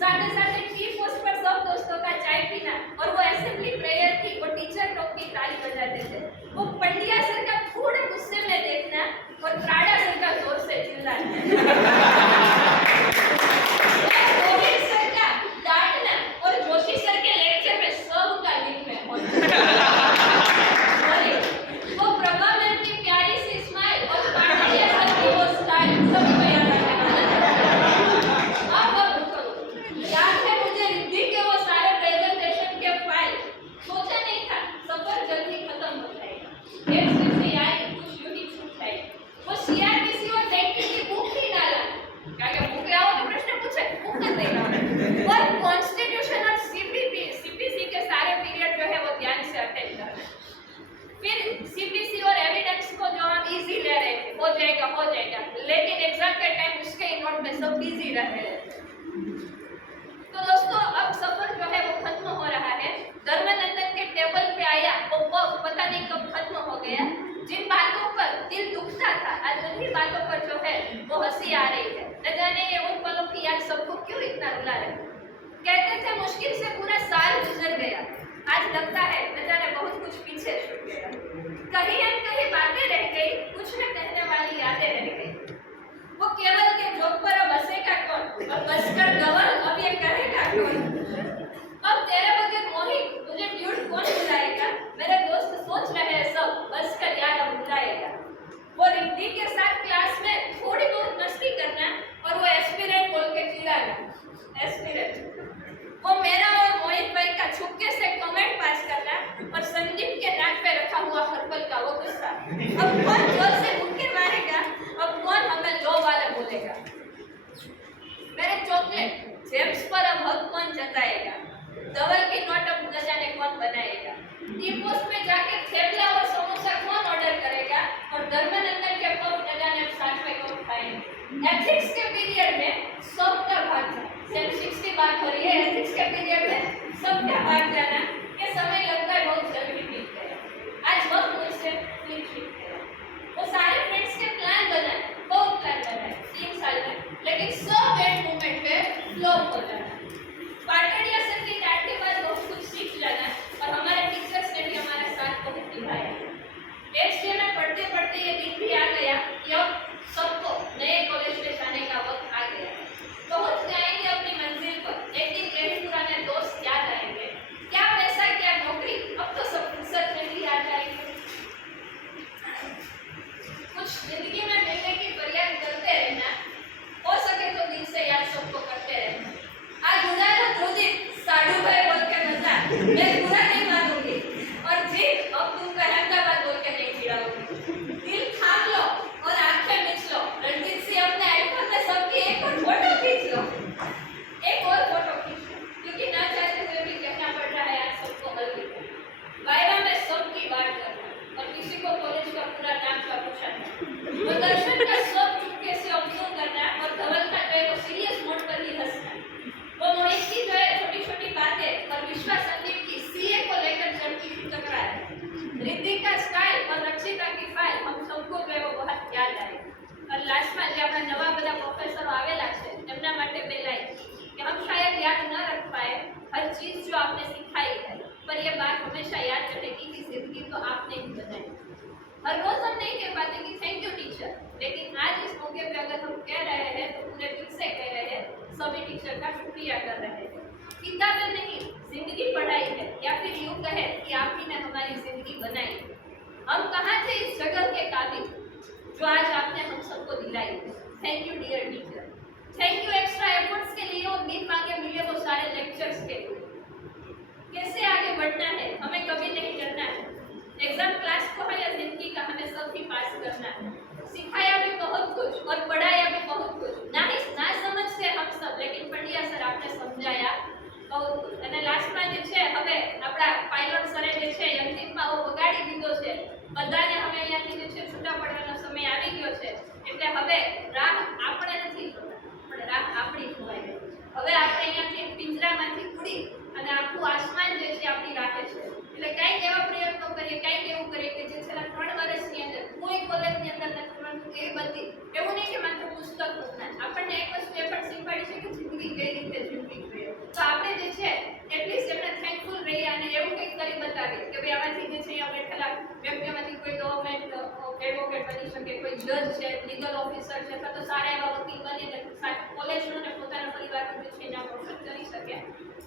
साथ साथ T post पर सब दोस्तों का चाय पीना और वो असेंबली प्रेयर की वो टीचर लोग की ताली बजाते थे, वो पंड्या सर का थोड़े गुस्से में देखना और प्राड़ा सर का जोर से चिल्लाना हो जाएगा, लेकिन एग्जाम के टाइम उसके नोट में सब बिजी रहे। तो दोस्तों अब सफर जो है वो खत्म हो रहा है। धर्मनंदन के टेबल पे आया वो पता नहीं कब खत्म हो गया। जिन बातों पर दिल दुखता था आज उन्हीं बातों पर जो है वो हंसी आ रही है। न जाने ये उन पलों की याद सबको क्यों इतना रुला रही। कहते थे मुश्किल से पूरा साल गुजर गया, आज लगता है न जाने बहुत कुछ पीछे छूट गया। कहीं न कहीं बातें रह गई, कुछ न कहने वाली यादें रह गई। वो केवल के जोक पर अब हंसेगा कौन और बसकर गवल अब ये कहेगा कौन। अब तेरे बगैर मोहित मुझे ट्यूट कौन बुलाएगा, मेरे दोस्त सोच रहे हैं सब बसकर याद अब बुलाएगा। वो रिद्धि के साथ क्लास में थोड़ी बहुत मस्ती करना और वो एस्पिरेंट बोल के चिल्लाना एस्पिरेंट। वो मेरा और मोहित भाई का छुपके से कमेंट पास करना और संदीप के नाक पे रखा हुआ हर्बल का वो गुस्सा। अब कौन जोर से मुक्के मारेगा, अब कौन हमें लो वाला बोलेगा। मेरे चॉकलेट जेम्स पर अब हक कौन जताएगा, धवल की नोट अब न जाने कौन बनाएगा। टी पोस्ट में जाके थेपला और समोसा कौन ऑर्डर करेगा और धर्मनंदन के पग न जाने अब साथ में कौन खाएंगे। एथिक्स के पीरियड में सबका भाग जाना, सेंसिक्स की बात हो रही है, एथिक्स के पीरियड में सबका भाग जाना, ये समय लगता है बहुत जल्दी बीत गया। आज वक्त मुझसे बीत गया। वो सारे फ्रेंड्स के प्लान बनाए, बहुत प्लान बनाए 3 साल में, लेकिन सब एंड मोमेंट पे फ्लॉप हो जाना। पाटड़िया सर की डांट के बाद बहुत कुछ सीख जाना और हमारे टीचर्स ने भी हमारे साथ बहुत निभाया। एचडी में पढ़ते पढ़ते ये दिन भी आ गया कि अब सबको नए कॉलेज में जाने का वक्त आ गया। पहुंच जाएंगे अपनी मंजिल पर, एक दिन कई पुराने दोस्त याद आएंगे। क्या पैसा क्या नौकरी, अब तो सब फुर्सत में ही आ जाएंगे। कुछ जिंदगी में मिलने की फरियाद करते रहना, हो सके तो दिल से याद सबको करते रहना। आज उड़ाना ध्रुदित साधु भाई बोल के मजा, मैं बुरा नहीं मानूंगी और जी अब तुमको अहमदाबाद बोल के नहीं चिढ़ाऊंगी। दिल थाम लो और आंखें मीच लो, रणजीत सिंह अपने आईफोन में सबकी एक और फोटो खींच लो, एक और फोटो खींच लो, क्योंकि ना चाहते हुए भी कहना पड़ रहा है आज सबको हल्दी। वायवा में सबकी बात करना और किसी को कॉलेज का पूरा नाम का पूछना, वो दर्शन का सब चुपके से ऑब्जर्व करना और धवल का जो है वो सीरियस मोड पर ही हंसना। वो मोहित की जो है छोटी छोटी बातें और विश्वास संदीप की सीए को लेकर चलती थी टकरार, रिद्धि का स्टाइल और रक्षिता की फाइल हम सबको जो है वो बहुत याद आए। और लास्ट में जो अपना नवा बड़ा प्रोफेसर आवेला है एमना माटे पे लाइक कि हम शायद याद न रख पाए हर चीज जो आपने सिखाई है, पर ये बात हमेशा याद रहेगी कि जिंदगी तो आपने ही बनाई। हर रोज हम नहीं कह पाते कि थैंक यू टीचर, लेकिन आज इस मौके पे अगर हम कह रहे हैं तो पूरे दिल से कह रहे हैं, सभी टीचर का शुक्रिया कर रहे हैं। किताबें नहीं जिंदगी पढ़ाई है, या फिर यूं कहे कि आप ही ने हमारी जिंदगी बनाई। हम कहाँ थे इस जगह के काबिल जो आज आपने हम सबको दिलाई। Thank you dear teacher, thank you extra efforts के लिए और बिन मांगे मिले वो सारे लेक्चर्स के लिए। कैसे आगे बढ़ना है हमें कभी नहीं डरना है, एग्जाम क्लास को है या जिंदगी का हमें सब ही पास करना है। सिखाया भी बहुत कुछ और पढ़ाया भी बहुत कुछ, ना समझते हम सब, लेकिन पंड्या सर आपने समझाया बहुत कुछ। અને લાસ્ટમાં જે છે હવે આપણા પાયલોટ સરે જે છે અંતિમમાં वो વગાડી દીધો છે, બધાને હવે અહીંયાથી જે છે છૂટા પડવાનો સમય આવી ગયો છે, એટલે હવે રાહ આપણે નથી જોતા, પણ રાહ આપણી જોવાઈ રહી છે। હવે આપણે અહીંયાથી પિંજરામાંથી ઉડી અને આખું આસમાન જે છે આપણી રાહે છે, એટલે કંઈક એવા પ્રયત્નો કરીએ, કંઈક એવું કરીએ કે જે છેલ્લા 3 વર્ષની અંદર કોઈ કોલેજની અંદર નથી મળતું એવી બધી, એવું નહીં કે માત્ર પુસ્તકનું જ્ઞાન। આપણને એક વસ્તુ એ પણ શીખવાડી છે કે જિંદગી કઈ રીતે જીવવી। લાગે કે ભાઈ આમાંથી જે છે અહીંયા બેઠેલા વ્યક્તિઓમાંથી કોઈ ગવર્મેન્ટ એડવોકેટ બની શકે, કોઈ જજ છે, લીગલ ઓફિસર છે, અથવા તો સારા એવા વકીલ બનીને કોલેજનું અને પોતાના પરિવારનું જે છે એના પ્રોસેસ કરી શકે.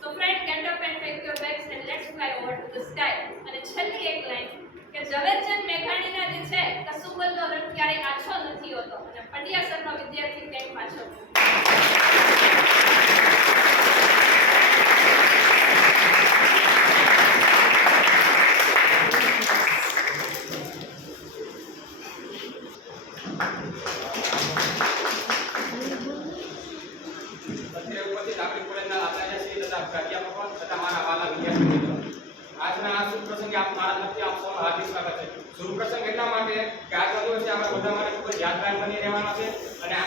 તો friend, get up and pack your bags and let's fly over to the sky. અને છેલ્લી એક લાઈન કે ઝવેરચંદ મેઘાણીના જે છે કસુંબલનો રંગ ક્યારેય આછો નથી હોતો અને પંડ્યા સરનો વિદ્યાર્થી ક્યાંય પાછો. આજના આ શુભ પ્રસંગે આપ મારા તરફથી આપ સૌનું હાર્દિક સ્વાગત છે. શુભ પ્રસંગ એટલા માટે કે આજનો દિવસ આપણે બધા માટે ખૂબ જ યાદગાર બની રહેવાનો છે અને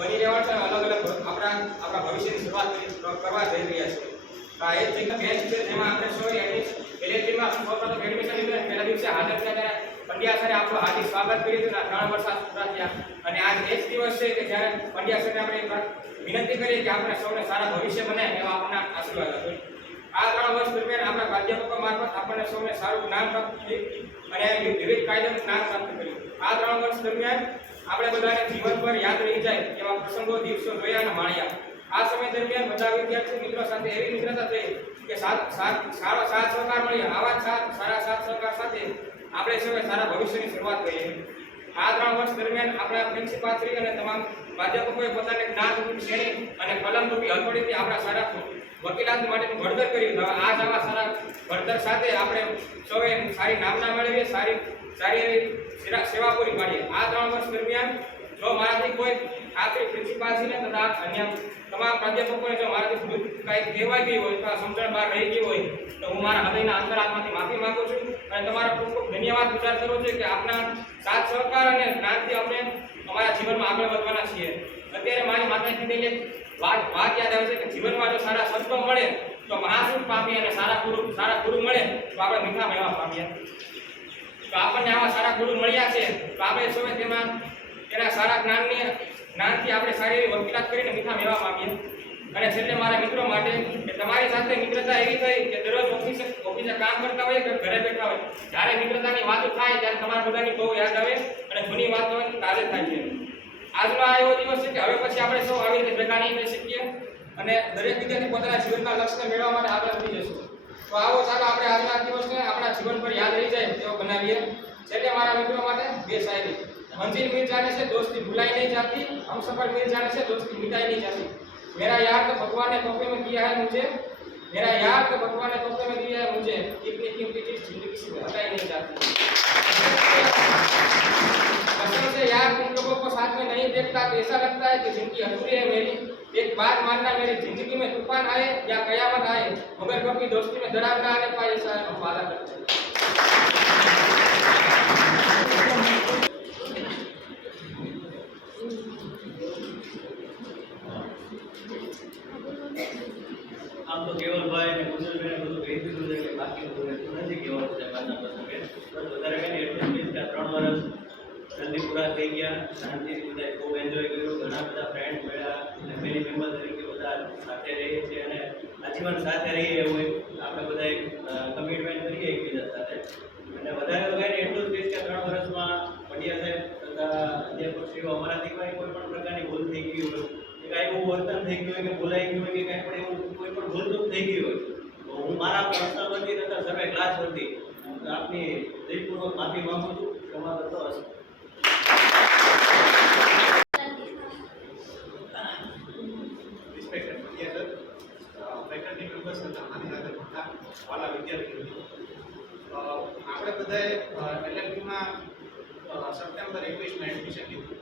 બની રહેવાનો છે. અલગ અલગ આપણા ભવિષ્યની શરૂઆત કરવા જઈ રહ્યા છે. આ એક જગ્યા બેચ છે જેમાં આપણે સૌ એલએલબીમાં સૌપ્રથમ એડમિશન લીધું. પહેલા દિવસે હાજર થયા ત્યારે પંડ્યા સરે આપણું હાર્દિક સ્વાગત કર્યું હતું. 3 વર્ષ પૂરા થયા અને આજ એ જ દિવસ છે કે જ્યારે પંડ્યા સરને આપણે વિનંતી કરીએ કે આપણે સૌને સારા ભવિષ્ય બને એવા આપણા આશીર્વાદ આપે. આ 3 વર્ષ દરમિયાન આપણા પ્રાધ્યાપકો મારફત આપણને સૌને સારું જ્ઞાન પ્રાપ્ત થયું અને વિવિધ કાયદાનું જ્ઞાન પ્રાપ્ત કર્યું. આ 3 વર્ષ દરમિયાન આપણે બધાને જીવનભર યાદ રહી જાય એવા પ્રસંગો દિવસો જોયા અને માણ્યા. આ સમય દરમિયાન બધા વિદ્યાર્થી મિત્રો સાથે એવી મિત્રતા થઈ કે સારો સાથ સહકાર મળ્યો. આવા સારા સાથ સહકાર સાથે આપણે સૌએ સારા ભવિષ્યની શરૂઆત કરી. આ 3 વર્ષ દરમિયાન આપણા પ્રિન્સિપાલ શ્રી અને તમામ પ્રાધ્યાપકોએ પોતાને જ્ઞાનરૂપી શ્રેણી અને કલમરૂપી હથોડીથી આપણા સારા વકીલાત માટેનું ઘડતર કર્યું. આજ આવા સારા ઘડતર સાથે આપણે સૌએ સારી નામના મેળવીએ, સારી એવી સેવા પૂરી પાડીએ. આ 3 વર્ષ દરમિયાન જો મારાથી કોઈ ખાતરી પ્રિન્સિપાલશ્રીને તથા અન્ય તમામ પ્રાધ્યાપકોને જો મારાથી ભૂલ કાંઈ કહેવાઈ ગઈ હોય અથવા સમજણ બહાર રહી ગઈ હોય તો હું મારા હૃદયના અંતરાત્માથી માફી માંગુ છું અને તમારો ખૂબ ખૂબ ધન્યવાદ વિચાર કરું છું કે આપના સાથ સહકાર અને જ્ઞાનથી આપણે અમારા જીવનમાં આગળ વધવાના છીએ. અત્યારે મારી માતાએ કીધેલી વાત યાદ આવે છે કે જીવનમાં જો સારા સંતો મળે તો મહાસુખ પામીએ અને સારા ગુરુ મળે તો આપણે મીઠા મેળવા પામીએ. તો આપણને આવા સારા ગુરુ મળ્યા છે તો આપણે સૌએ તેના સારા જ્ઞાનથી આપણે સારી એવી વકીલાત કરીને મીઠા મેળવા પામીએ. અને છેલ્લે મારા મિત્રો માટે કે તમારી સાથે મિત્રતા એવી થઈ કે દરરોજ ઓફિસે કામ કરતા હોય કે ઘરે બેઠા હોય, જ્યારે મિત્રતાની વાતો થાય ત્યારે તમારા બધાની બહુ યાદ આવે અને જૂની વાતો તાજે થાય છે. આજનો આ એવો દિવસ છે કે હવે પછી આપણે સૌ આવી રીતે ભેગા નહીં થઈ શકીએ અને દરેક વિદ્યાર્થી પોતાના જીવનના લક્ષ્યને મેળવવા માટે આગળ વધી જશું. તો આવો ચાલો આપણે આજના દિવસને આપણા જીવન પર યાદ રહી જાય તેવો બનાવીએ. છેલ્લે મારા મિત્રો માટે 2 શાયરી. मंजिल मिल जाने से दोस्ती भुलाई नहीं जाती, हम सफर मिल जाने से दोस्ती मिटाई नहीं जाती. मेरा यार तो भगवान ने तोहफे में दिया है मुझे, मेरा यार तो भगवान ने तोहफे में दिया है मुझे, इतनी कीमती चीज जिंदगी से हटाई नहीं जाती. कसम से यार तुम लोगों को साथ में नहीं देखता तो ऐसा लगता है कि जिंदगी अधूरी है मेरी. एक बात मानना, मेरी जिंदगी में तूफान आए या कयामत आए मगर कभी दोस्ती में दरार ना आने पाए, ऐसा हम वादा करते हैं. આમ તો કેવલભાઈ અને કુશલભાઈ બધું કહી દીધું છે કે બાકી બધું નથી કહેવાનું છે આજના પ્રસંગે. બસ વધારે કંઈ એટલું જ કે 3 વર્ષ જલ્દી પૂરા થઈ ગયા. શાંતિથી બધાએ ખૂબ એન્જોય કર્યું. ઘણા બધા ફ્રેન્ડ મળ્યા, ફેમિલી મેમ્બર તરીકે બધા સાથે રહીએ છીએ અને આજીવન સાથે રહીએ એવું આપણે બધાએ કમિટમેન્ટ કરીએ એકબીજા સાથે. અને વધારે તો કંઈ એટલું જ કહીશ કે 3 વર્ષમાં પંડ્યા સાહેબ તથા અધ્યાપકશ્રીઓ અમારાથી કોઈ પણ પ્રકારની ભૂલ થઈ ગઈ હોય, કાંઈ એવું વર્તન થઈ ગયું હોય કે બોલાઈ ગયું હોય કે કાંઈ પણ એવું કોઈ પણ ભૂલચૂક થઈ ગઈ હોય તો હું મારા પર્સનલ વતી તથા સર્વે ક્લાસ વતી આપની દિલપૂર્વક માફી માંગુ છું. ક્ષમા કરતો હશે. રિસ્પેક્ટેડ સર, ફેકલ્ટી મેમ્બર્સ તથા મારી સાથે ભણતા વાલા વિદ્યાર્થીઓ, આપણે બધાએ એલએલબીમાં સપ્ટેમ્બર 21માં એડમિશન લીધું.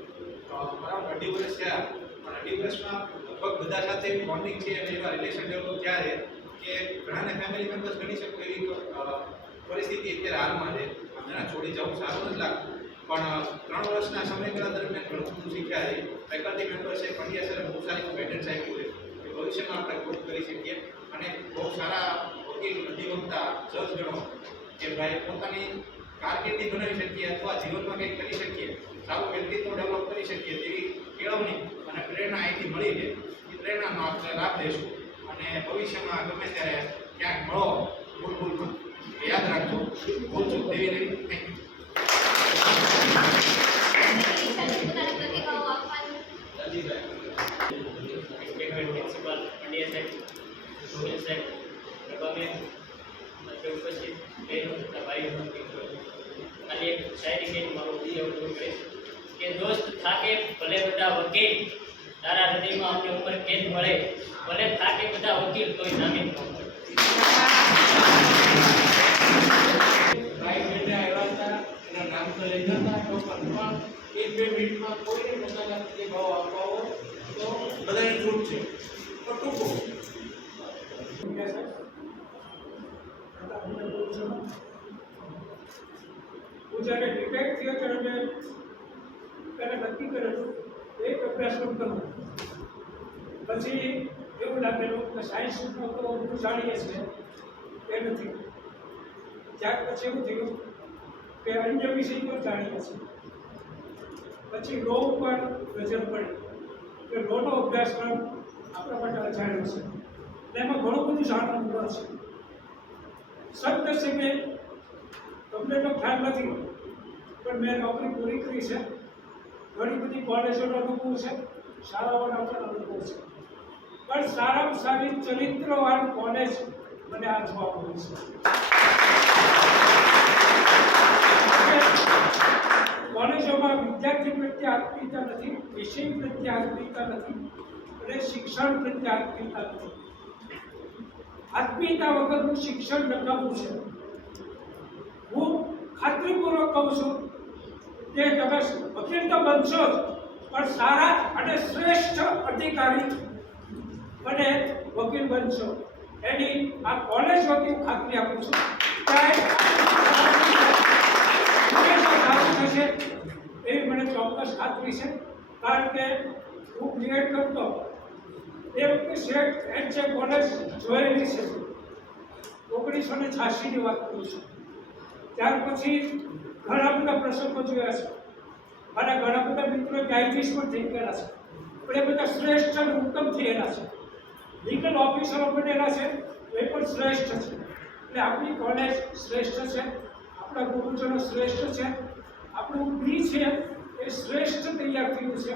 અરાઉન્ડ 2.5 વર્ષ થયા. પણ 2.5 વર્ષમાં લગભગ બધા સાથે બોન્ડિંગ છે અને એવા રિલેશન ડેવલપ થયા છે કે ઘણાને ફેમિલી મેમ્બર્સ ગણી શકો એવી પરિસ્થિતિ અત્યારે હાલમાં છે. ઘણા છોડી જવું સારું નથી લાગતું, પણ 3 વર્ષના સમયગાળા દરમિયાન ઘણું બધું શીખ્યા છે. ફેકલ્ટી મેમ્બર્સ છે, પંડ્યા સરે બહુ સારી ગાઈડન્સ આપ્યું છે કે ભવિષ્યમાં આપણે ગ્રોથ કરી શકીએ અને બહુ સારા વકીલ, અધિવક્તા, જજ ગણો કે ભાઈ પોતાની કારકિર્દી બનાવી શકીએ અથવા જીવનમાં કંઈક કરી શકીએ, સારું વ્યક્તિત્વ ડેવલપ કરી શકીએ તેવી કેળવણી અને પ્રેરણા અહીંથી મળી છે. એ પ્રેરણાનો આપણે લાભ લેશું અને ભવિષ્યમાં ગમે ત્યારે ક્યાંક મળો ભૂલમાં એ યાદ રાખજો. બોલ છું દેવી દેવી. Thank you. પોતાની પ્રતિભાવો આપવાની પ્રિન્સિપાલ પંડ્યા સાહેબ, સુનિલ સાહેબ, પ્રભાબેન, ઉપસ્થિત બહેનો તથા ભાઈઓ, ખાલી એક શાયરી કહીને મારું વિડીયો પૂરું કરીશ કે દોસ્ત થાકે ભલે બધા વકીલ, તારા હૃદયમાં અમને ઉપર કેદ મળે, ભલે થાકે બધા વકીલ કોઈ જામીન ન મળે. ભાઈ બેટા આવ્યા હતા, એના નામ તો લઈ જતા તો પણ એક બે મિનિટમાં કોઈને પોતાના પ્રતિભાવ આપવા હોય તો બધાને છૂટ છે, પણ ટૂંકો. હું જ્યારે ડિટેક્ટ થયો ત્યારે મેં પહેલાં નક્કી કરેલું એક અભ્યાસક્રમ કરવો. પછી એવું લાગેલું કે સાયન્સનો તો બધું જાણીએ છીએ એ નથી. ત્યાર પછી એવું થયું કે અન્ય વિષય પણ જાણીએ છીએ. પછી લો ઉપર નજર પડી કે લોનો અભ્યાસક્રમ આપણા માટે અજાણ્યો છે અને એમાં ઘણું બધું જાણવાનું મળે છે. સદનસીબે તમને તો ખ્યાલ નથી પણ મેં નોકરી પૂરી કરી છે. ઘણી બધી કોલેજોનો અનુભવ છે, શાળાઓનો પણ અનુભવ છે, પણ સારામાં સારી ચરિત્રવાળી કોલેજ મને આ જોવા મળી છે. કોલેજોમાં વિદ્યાર્થી પ્રત્યે આત્મીયતા નથી, વિષય પ્રત્યે આત્મીયતા નથી અને શિક્ષણ પ્રત્યે આત્મીયતા નથી. આત્મીયતા વગરનું શિક્ષણ નકામું છે. હું ખાતરીપૂર્વક કહું છું કે તમે વકીલ તો બનશો જ, પણ સારા અને શ્રેષ્ઠ અધિકારી અને વકીલ બનશો એની આ કોલેજ વતી હું ખાતરી આપું છું. સારું થશે એવી મને ચોક્કસ ખાતરી છે. કારણ કે હું બીએડ કરતો એ વખતે શેઠ એચ કોલેજ જોયેલી છે. 1986ની વાત કરું છું. ત્યાર પછી ઘણા બધા પ્રસંગો જોયા છે. મારા ઘણા બધા મિત્રો ડાયજિસ્ટ પણ થઈ ગયેલા છે, પણ એ બધા શ્રેષ્ઠ અને ઉત્તમ થયેલા છે. લીગલ ઓફિસરો બનેલા છે, એ પણ શ્રેષ્ઠ છે. એટલે આપણી કોલેજ શ્રેષ્ઠ છે, આપણા ગુરુજનો શ્રેષ્ઠ છે, આપણું બી છે એ શ્રેષ્ઠ તૈયાર થયું છે.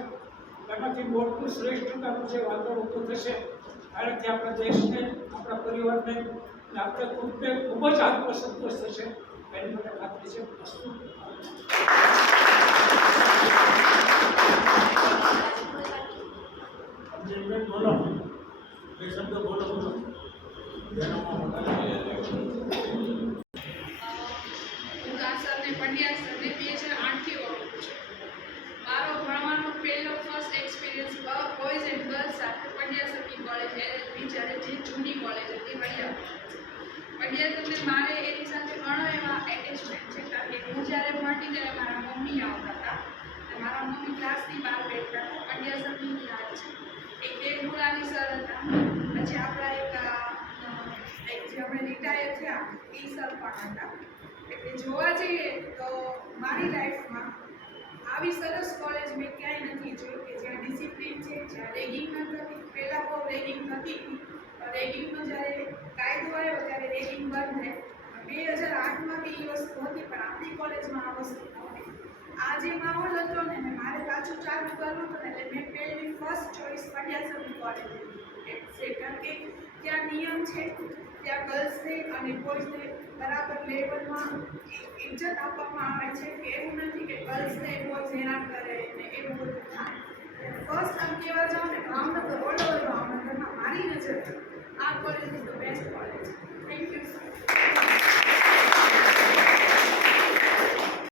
એમાંથી મોટું શ્રેષ્ઠતાનું જે વાતાવરણ થશે એનાથી આપણા દેશને, આપણા પરિવારને અને આપણે ખુદને ખૂબ જ આત્મસંતોષ થશે એની મને ખાતરી છે. વસ્તુ બોલો બે શબ્દ બોલો બોલો. હું આ સરને પંડ્યા સરને 2008થી ઓળખું છું. મારો ભણવાનો પહેલો first experience boys and girls સાથે પંડ્યા સરની કોલેજ એલએલબી જ્યારે જે જૂની કોલેજ હતી વડિયા. પંડ્યા સરને મારે એની સાથે ઘણો એવા એટેચમેન્ટ છે. કારણ કે હું જ્યારે ભણતી ત્યારે મારા મમ્મી આવતા હતા અને મારા મમ્મી ક્લાસની બહાર બેઠતા હતા. પંડ્યા સરની યાદ છે. એક દેવગુણાની સર હતા, પછી આપણા એક જે આપણે રિટાયર થયા એ સર પણ હતા. એટલે જોવા જઈએ તો મારી લાઈફમાં આવી સરસ કોલેજ મેં ક્યાંય નથી જોઈ કે જ્યાં ડિસિપ્લિન છે, જ્યાં રેગિંગ ન થતી. પહેલાં બહુ રેગિંગ થતી, રેગિંગનો જ્યારે કાયદો આવ્યો ત્યારે રેગિંગ બંધ થઈ. 2008માં બી એ વસ્તુ હતી, પણ આપણી કોલેજમાં આ વસ્તુ નહોતી. આ જે માહોલ હતો ને મારે પાછું ચાલુ કરવું હતું ને એટલે મેં પહેલી ફર્સ્ટ ચોઈસ પંડ્યા સરની કોલેજ છે. કારણ કે ત્યાં નિયમ છે, ત્યાં ગર્લ્સને અને બોયઝને બરાબર લેવલમાં ઇજ્જત આપવામાં આવે છે. કે એવું નથી કે ગર્લ્સને બોયઝ હેરાન કરે ને એવું બધું થાય. ફર્સ્ટ આમ કહેવા જાઉં ને ભાવનગર, ઓલ ઓવર ભાવનગરમાં મારી નજર આ કોલેજની